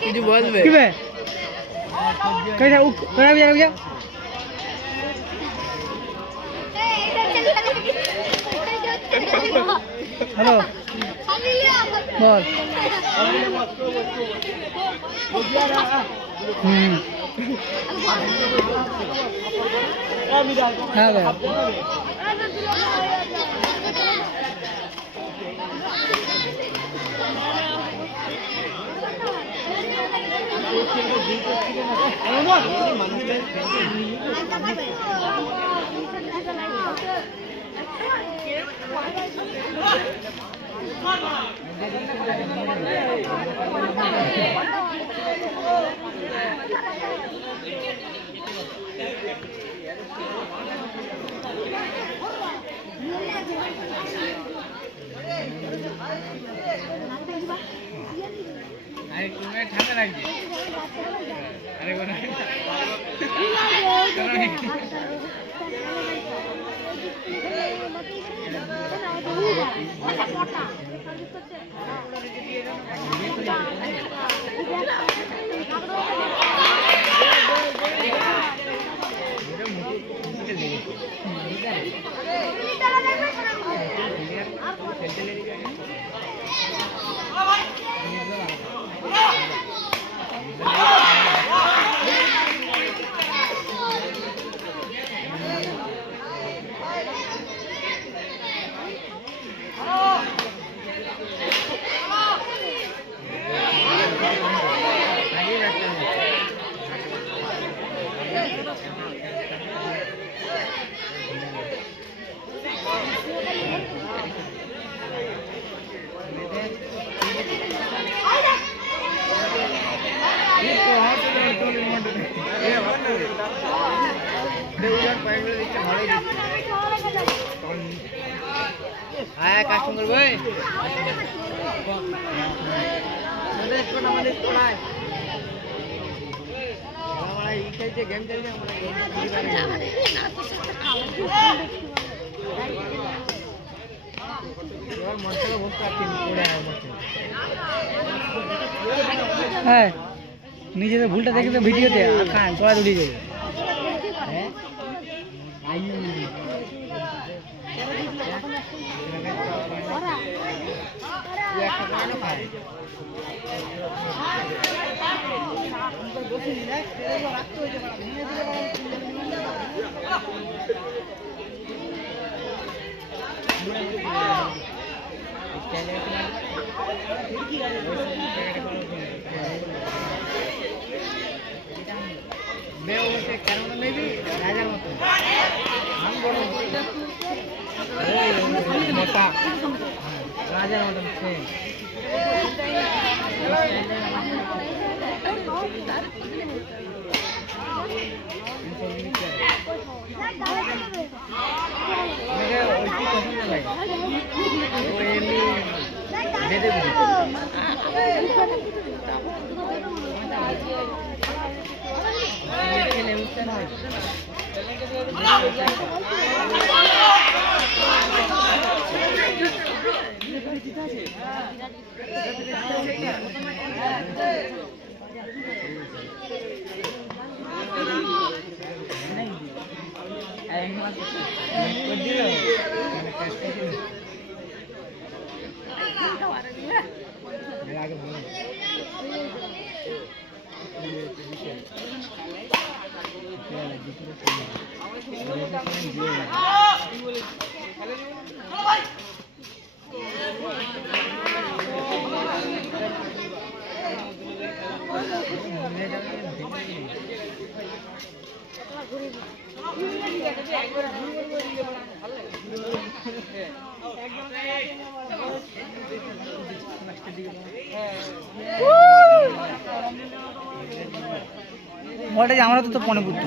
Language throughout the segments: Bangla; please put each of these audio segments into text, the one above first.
কিছু বলবে হ্যালো বল হ্যাঁ ঠান্ডা লাগছে আয় কাস্টমার ভাই আমাদের পড়ায় আমরা এই খেলতে গেম খেলতে আমরা মশলা বসতে আপনি পড়ে আয় হ্যাঁ নিজেদের ভুলটা দেখে তো ভিডিওতে খান সবাই উঠে যাবে হ্যাঁ রাজার মতো রাজার মতন বলটা যে আমরা তো পনে পুত্র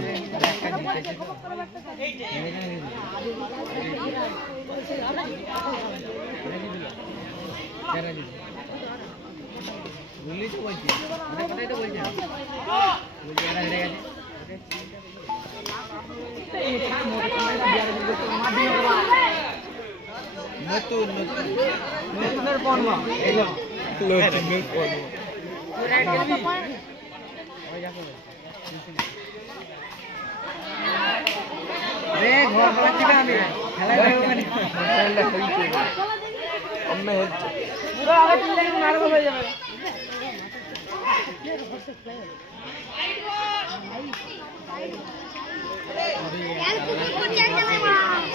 নতুনের পণ্য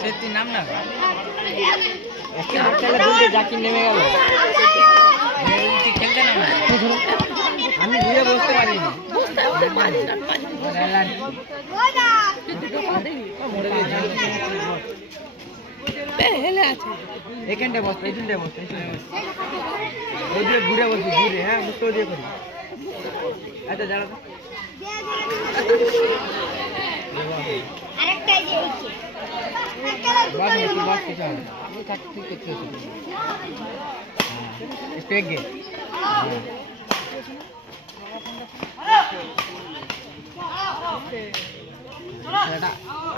সত্যি নাম না জাকির নেমে গেল খেলতে নাম আমি ঘুরে বসতে পারিনি এখানটায় বসতে এইখানটায় বসতে ওই দিয়ে ঘুরে বসবি ঘুরে হ্যাঁ মুক্ত দিয়ে করি আচ্ছা যারা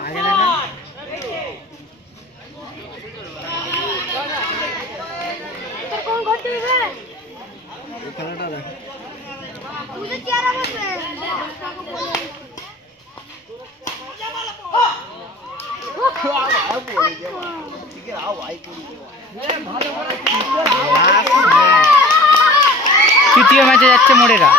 আগে দেখা খেলাটা দেখ তৃতীয় ম্যাচে যাচ্ছে মোরেরা।